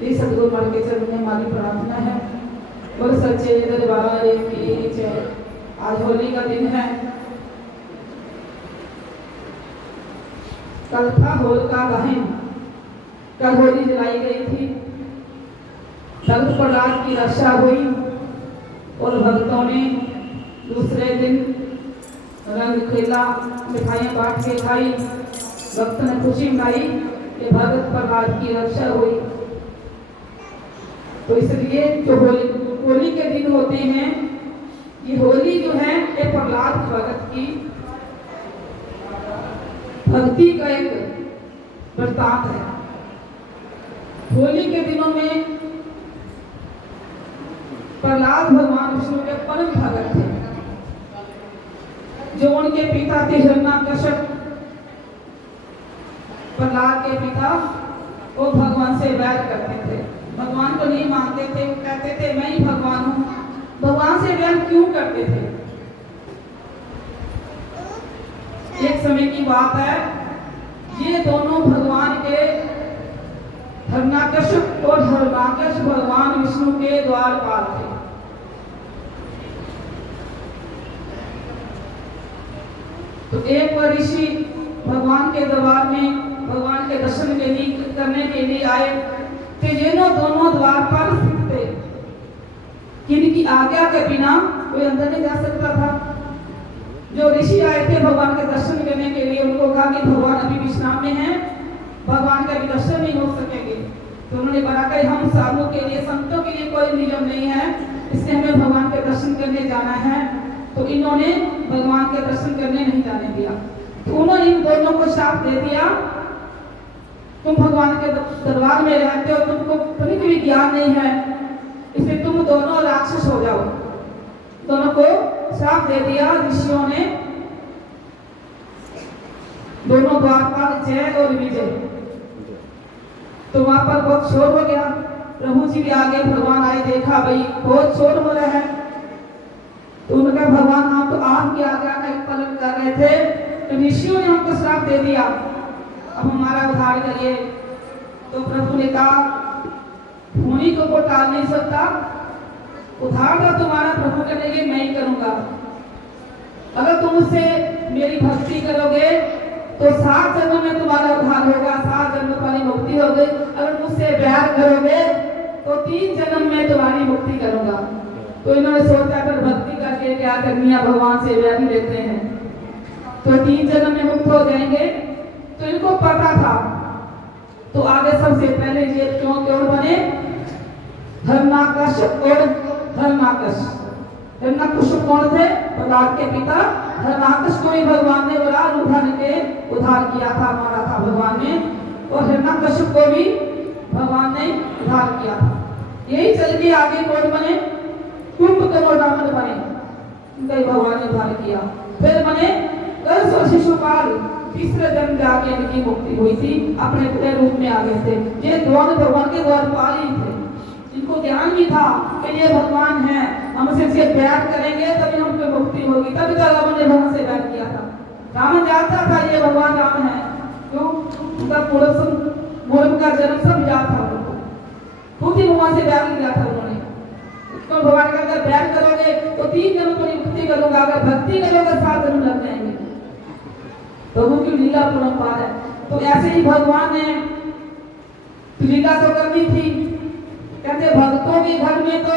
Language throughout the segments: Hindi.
ये सदगुरु मार्ग के चरण में हमारी प्रार्थना है। और सच्चे दरबार की जय। आज होली का दिन है। कल था होलिका दहन। कल होली जलाई गई थी। कल प्रहलाद की रक्षा हुई और भक्तों ने दूसरे दिन रंग खेला, मिठाइयाँ बांट के खाई, भक्त ने खुशी मनाई कि भगत प्रहलाद की रक्षा हुई। तो इसलिए जो होली के दिन होते हैं, ये होली जो है ये प्रहलाद भगत की भक्ति का एक वृत्तांत है। होली के दिनों में प्रहलाद भगवान विष्णु के परम भगत थे। जो उनके पिता थे हिरण्यकश्यप, प्रहलाद के पिता, वो भगवान से वैर करते थे, भगवान को नहीं मानते थे। कहते थे मैं ही भगवान हूँ। भगवान से वैर क्यों करते थे? एक समय की बात है, ये दोनों भगवान के हिरण्यकश्यप और हिरण्याकश भगवान विष्णु के द्वारपाल थे। तो एक बार ऋषि भगवान के दरबार में भगवान के दर्शन करने के लिए आए। तो ये दोनों द्वारपाल स्थित थे, जिनकी आज्ञा के बिना कोई अंदर नहीं जा सकता था। जो ऋषि आए थे भगवान के दर्शन करने के लिए, उनको कहा कि भगवान अभी विश्राम में हैं, भगवान का भी दर्शन नहीं हो सकेंगे। तो उन्होंने कहा कि हम साधुओं के लिए, संतों के लिए कोई नियम नहीं है, इसलिए हमें भगवान के दर्शन करने जाना है। तो इन्होंने भगवान के दर्शन करने नहीं जाने दिया। तो उन्होंने इन दोनों को शाप दे दिया, तुम भगवान के दरबार में रहते हो, तुमको तनिक भी ज्ञान नहीं है, इसलिए तुम दोनों राक्षस हो जाओ। दोनों को श्राप दे दिया ऋषियों ने। दोनों द्वारपाल जय और विजय। तो वहां पर बहुत शोर हो गया। प्रभु जी के आगे भगवान आए, देखा भाई बहुत शोर हो रहा है। तो उन्होंने कहा भगवान हम तो आपकी आज्ञा का पालन कर रहे थे, तो ऋषियों ने हमको श्राप दे दिया, अब हमारा उद्धार करिए। तो प्रभु ने कहा होनी को टाल नहीं सकता, उद्धार तो तुम्हारा प्रभु करेंगे, मैं ही करूंगा। अगर तुम मुझसे मेरी भक्ति करोगे तो 7 जन्म में तुम्हारा उद्धार होगा, 7 जन्म तुम्हारी मुक्ति होगी। अगर मुझसे प्यार करोगे तो 3 जन्म में तुम्हारी मुक्ति करूंगा। तो इन्होंने सोचा फिर भक्ति करके क्या करनी है, भगवान से प्यार ही लेते हैं तो 3 जन्म में मुक्त हो जाएंगे। तो इनको पता था। तो आगे सबसे पहले ये क्यों बने? हिरण्याकश्यप और हिरण्याकश। हिरण्यकश्यप कौन थे? प्रहलाद के पिता। हिरण्याकश को ही भगवान ने बड़ा रूप धर के उद्धार किया था, मारा था भगवान ने। और हिरण्यकश्यप को भी भगवान ने उद्धार किया था। यही चल के आगे कौन बने? कुंभकर्ण और रावण बने, उनका भगवान ने उद्धार किया। फिर बने कंस और शिशुपाल। तीसरे जन्म जाके इनकी मुक्ति हुई थी, अपने पूरे रूप में आ गए थे। ये दोनों भगवान के द्वारपाल ही थे। इनको ज्ञान भी था कि ये भगवान है, हम इनसे प्यार करेंगे तभी हमको मुक्ति होगी। तभी तो रावण ने भगवान से प्यार किया था। रावण जानता था ये भगवान राम है, क्यों? उनका पूर्व का जन्म सब याद था उनको। खुद ही भगवान से प्यार किया था उन्होंने। तो भगवान का अगर प्यार करोगे तो 3 जन्म की मुक्ति करूंगा, अगर भक्ति करोगे 7 जन्म लग जाएंगे। प्रभु की लीला परम्पार है। तो ऐसे ही भगवान ने लीला तो करनी थी। कहते भक्तों के घर में तो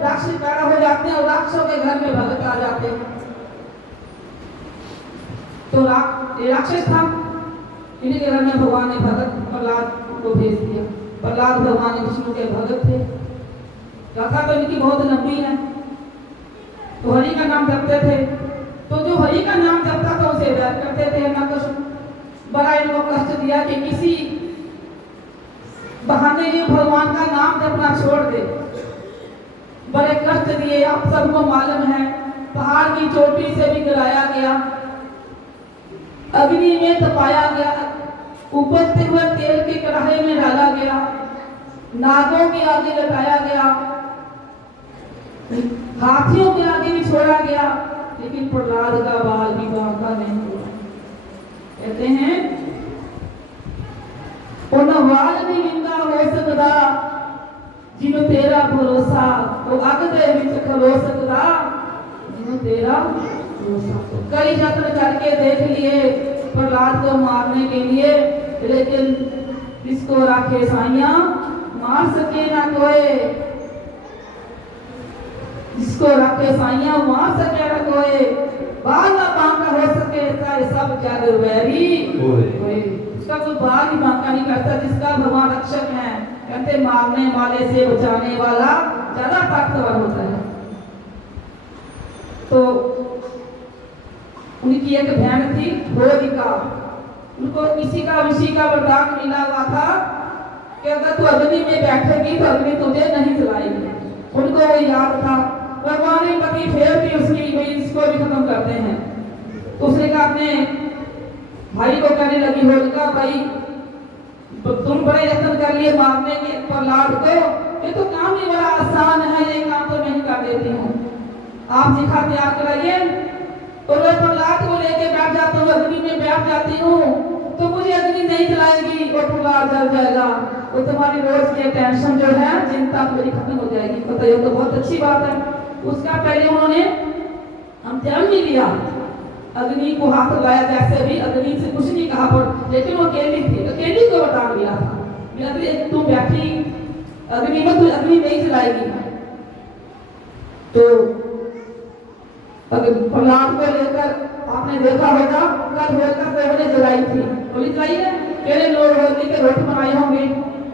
राक्षस पैदा हो जाते हैं और राक्षसों के घर में भगत आ जाते हैं। तो राक्षस था, इन्हीं के घर में भगवान ने भगत प्रहलाद को भेज दिया। प्रहलाद भगवान विष्णु के भगत थे। गाथा तो इनकी बहुत लंबी है। तो हरि का नाम जपते थे। तो जो हरि का नाम जपता था उसे वैर करते थे। बड़ा इनको कष्ट दिया कि किसी बहाने ये भगवान का नाम जपना छोड़ दे। बड़े कष्ट दिए, आप सबको मालूम है। पहाड़ की चोटी से भी गिराया गया, अग्नि में तपाया गया, उबलते हुए तेल की कढ़ाई में डाला गया, नागों के आगे लटाया गया, हाथियों के आगे भी छोड़ा गया, लेकिन प्रहलाद का बाल भी बांका नहीं हुआ। कहते हैं वाल्मीकि हो सकता जिन्हों तेरा भरोसा वो अग दे विच खलो सकदा, जिन्हों तेरा भरोसा। कई यत्न करके देख लिए प्रहलाद को मारने के लिए, लेकिन इसको राखे साइया मार सके ना कोई, जिसको रखे साइया मार सके ना कोई, बाल ना बांका हो सके चाहे सब जग वैरी होए। उसका कोई बाल ही बांका नहीं करता जिसका भगवान रक्षक है। कहते मारने वाले से बचाने वाला ज्यादा ताकतवर होता है। तो उनकी एक बहन थी होलिका, उनको किसी का ऋषि का वरदान मिला हुआ था कि अगर तू अग्नि में बैठेगी तो अग्नि तुझे नहीं जलाएगी। उनको वो याद था, भगवान ने पति फेर भी उसकी इसको भी खत्म करते हैं। तो उसने कहा अपने भाई को कहने लगी होलिका, भाई तुम बड़े यत्न कर लिए मारने के प्रहलाद को, ये तो काम ही बड़ा आसान है, ये काम तो मैं ही कर देती हूँ, आप जिखा तैयार कराइए। तो मैं प्रहलाद को लेके बैठ जाता हूँ, अग्नि में बैठ जाती हूँ, तो मुझे अग्नि नहीं जलाएगी और प्रहलाद जल जाएगा। तो तुम्हारी रोज की टेंशन जो है, चिंता मेरी खत्म हो जाएगी। पता ये तो बहुत अच्छी बात है। उसका पहले उन्होंने हम ध्यान नहीं लिया, अग्नि को हाथ लगाया, जैसे भी अग्नि से कुछ नहीं कहा, पर लेकिन वो अकेली थी, अकेली को बता दिया था, तुम बैठी अग्नि में, तू अग्नि नहीं जलाएगी। तो प्रहलाद को लेकर आपने देखा होगा कल होलिका से जलाई थी, होली जलाई है, केड़े लोग होली के रोट बनाए होंगे,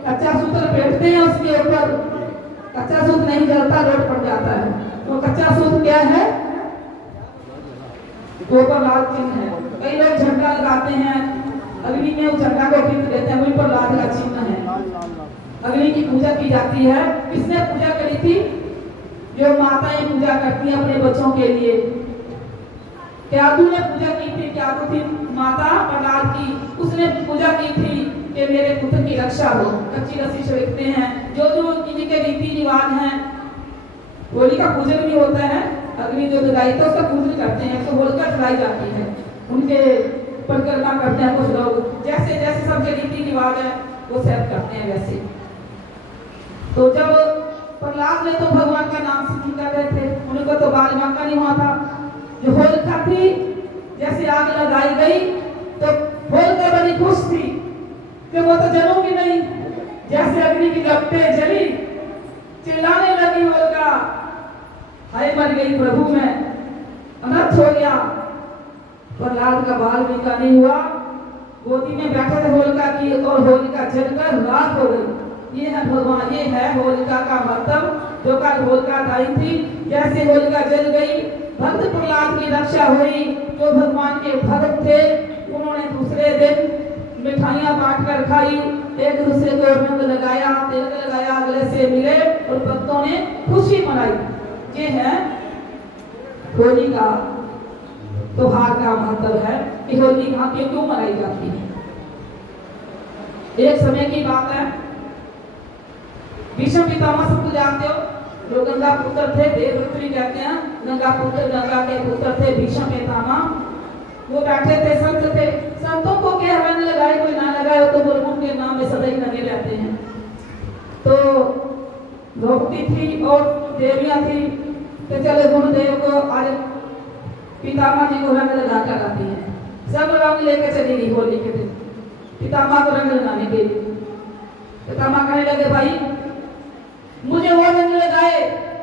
कच्चा सूत्र बैठते हैं उसके ऊपर, कच्चा सूत्र नहीं जलता, रोट पड़ जाता है। तो कच्चा सूत्र क्या है? वो प्रहलाद चिन्ह है। कई लोग झंडा लगाते हैं अग्नि में, उस झंडा को खींच देते हैं, वही प्रहलाद का चिन्ह है। अग्नि की पूजा की जाती है। किसने पूजा करी थी? जो माताएं पूजा करती हैं अपने बच्चों के लिए। क्यादू ने पूजा की थी, क्यादू थी माता प्रहलाद की, उसने पूजा की थी कि मेरे पुत्र की रक्षा हो। कच्ची रस्सी छिड़कते हैं, जो जो किसी के रीति रिवाज हैं। होली का पूजन भी होता है, अग्नि जो जलाई तो उसका पूजन करते हैं, तो होलिका जलाई जाती है, उनके परिक्रमा करते हैं कुछ लोग, जैसे जैसे सबके रीति रिवाज है वो सेट करते हैं वैसे। तो जब प्रहलाद ने तो भगवान का नाम सिद्धि कर रहे थे, उनको तो बाल बांका नहीं हुआ था। जो होलिका थी, जैसे आग लगाई गई तो होलिका बड़ी खुश थी कि वो तो जलूंगी नहीं, जैसे अग्नि की लपटें जली, चिल्लाने लगी होलिका, हाय मर गई प्रभु, मैं अनर्थ हो गया। प्रहलाद का बाल बांका नहीं हुआ, गोदी में बैठे थे होलिका की, और होलिका जलकर राख हो गई। ये है भगवान, ये है होलिका का मतलब, जो कल होलिका दाई थी। जैसे होलिका जल गई, भक्त प्रहलाद की रक्षा हुई। जो भगवान के भक्त थे उन्होंने दूसरे दिन मिठाइयां बांट कर खाई, एक दूसरे को रंग लगाया, तिलक लगाया, अगले से मिले और भक्तों ने खुशी मनाई। ये है होली का त्योहार का मतलब है कि होली यहाँ क्यों मनाई जाती है। एक समय की बात है, भीष्म पितामह सब तो जानते हो, जो गंगा पुत्र थे, देवव्रत कहते हैं, गंगा पुत्र, गंगा के पुत्र थे भीष्म पितामह। वो बैठे थे, संत थे, संतों को क्या रंग लगाए कोई ना लगाए, तो गुरुमुख के नाम में सदैव लगे रहते हैं। तो द्रौपदी थी और देवियां थी, तो चले गुरुदेव को आज पितामह जी को रंग लगा कर आती है, सब रंग लेकर चली गई होली के दिन पितामह को रंग लगाने के लिए। पितामह कहने लगे, भाई मुझे वो रंग लगाए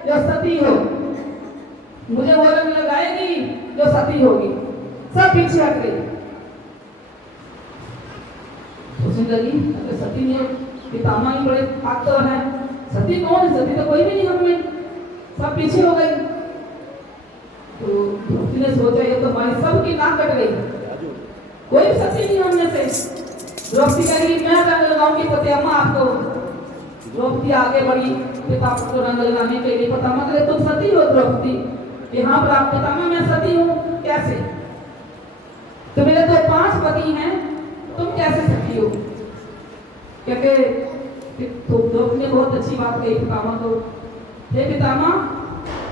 जो सती हो, मुझे वो रंग लगाएगी जो सती होगी। सब पीछे हट गई, सोचने लगी अगर सती ने, पितामह ही बड़े ताकतवर हैं, सती कौन है? सती तो कोई भी नहीं हमने, सब पीछे हो गई। तो उसने सोचा ये तो हमारी सबकी नाक कट गई, कोई भी सती नहीं हमने से। द्रौपदी कह रही मैं रंग लगाऊंगी पितामह आपको। द्रौपदी आगे बढ़ी पितामह को रंग लगाने के लिए। पितामह कहे तुम सती हो? द्रौपदी कि हाँ पितामह मैं सती हूँ। कैसे? तो मेरे तो 5 पति हैं, तुम कैसे सती हो? क्योंकि तो द्रौपदी ने बहुत अच्छी बात कही पितामह को, हे पितामह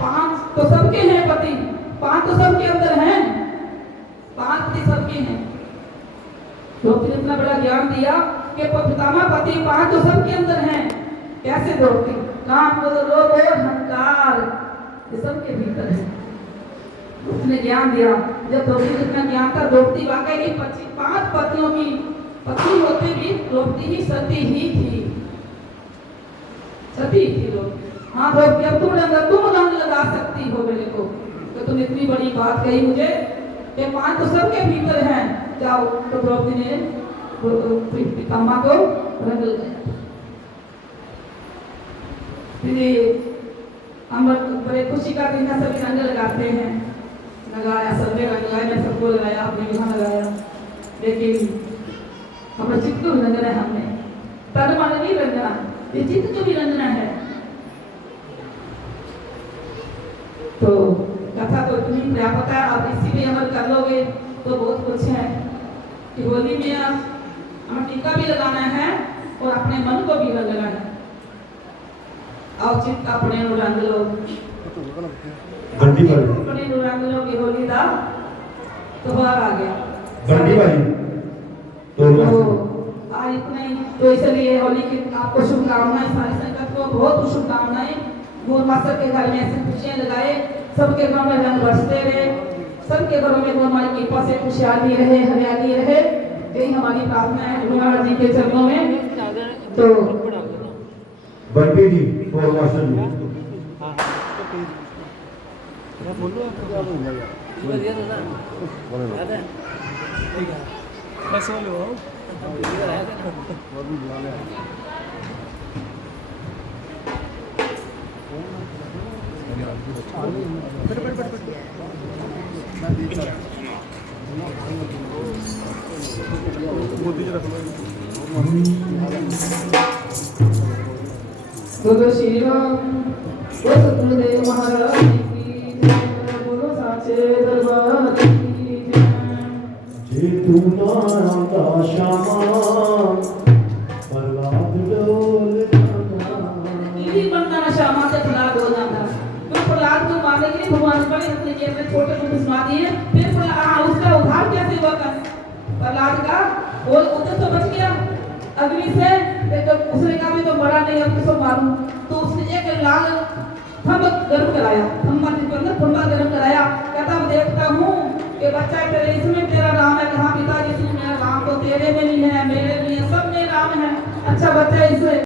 5 तो सबके हैं पति, 5 तो सबके अंदर हैं, 5 पति सबके हैं। द्रौपदी ने इतना बड़ा ज्ञान दिया कि पितामह पति 5 तो सबके अंदर हैं। कैसे द्रौपदी? काम क्रोध लोभ और अहंकार ये सबके भीतर है। उसने ज्ञान दिया। जब द्रौपदी को इतना ज्ञान था, द्रौपदी वाकई ही 5 पतियों की पत्नी होते भी द्रौपदी ही सती ही थी, सती थी लोग। हाँ द्रौपदी, अब तुम रंग लगा सकती हो मेरे को, तो तुम इतनी बड़ी बात कही मुझे, ये 5 तो सबके भीतर हैं, जाओ। तो द्रौपदी ने पितामह को रंग लगाया। फिर हम बड़े खुशी का दिन है, सभी रंग लगाते हैं, लगाया, सबने रंग लगाया, मैं सबको लगाया, आपने भी लगाया। लेकिन हमारे चित्त को भी रंगना है, हमने तन मन नहीं रंगना, ये चित्त को भी रंगना है। तो कथा तो इतनी व्यापक है, आप इसी पे अमल कर लोगे तो बहुत कुछ है कि होली में हमें टीका भी लगाना है और अपने मन को भी रंगना है। आओ चित्त अपने रंग लो, गंदी वाली अपने रंग लो कि होली दा त्योहार आ गया, गंदी वाली तो आज इतने। तो इसलिए होली की आपको शुभकामनाएं, सारी संगत को बहुत शुभकामनाएं। गौर माता के घर में ऐसे खुशियां लगाए, सबके घरों में रंग बरसते रहे, सबके घरों में गौर माता की कृपा से खुशहाली रहे, हरियाली रहे, यही हमारी प्रार्थना है गुरुनाथ जी के चरणों में। तो बंटी जी गौर माता जी बोलो श्री राम, बोलो सतगुरुदेव महाराज की जय, बोलो साचे दरबार की जय। जे तू नारायण श्यामा प्रहलाद डोल इन्हीं बनना श्यामा से प्रहलाद हो जाता। तो प्रहलाद को मारने के लिए भगवान बड़े अपने जेब में छोटे को घुसवा दिए। फिर उसका उद्धार कैसे हुआ? प्रहलाद का वो उधर तो बच गया अग्नि से, तो उसने कहा भी तो बड़ा नहीं, अब किसको मारूं? तो उसने एक लाल थंब गर्म कराया, थंबा गर्म कराया, कहता मैं देखता हूँ कि बच्चा तेरे इसमें तेरा नाम है। कहाँ पिताजी? इसमें मेरा नाम तो तेरे में नहीं है, मेरे में सब में नाम है। अच्छा बच्चा, इसे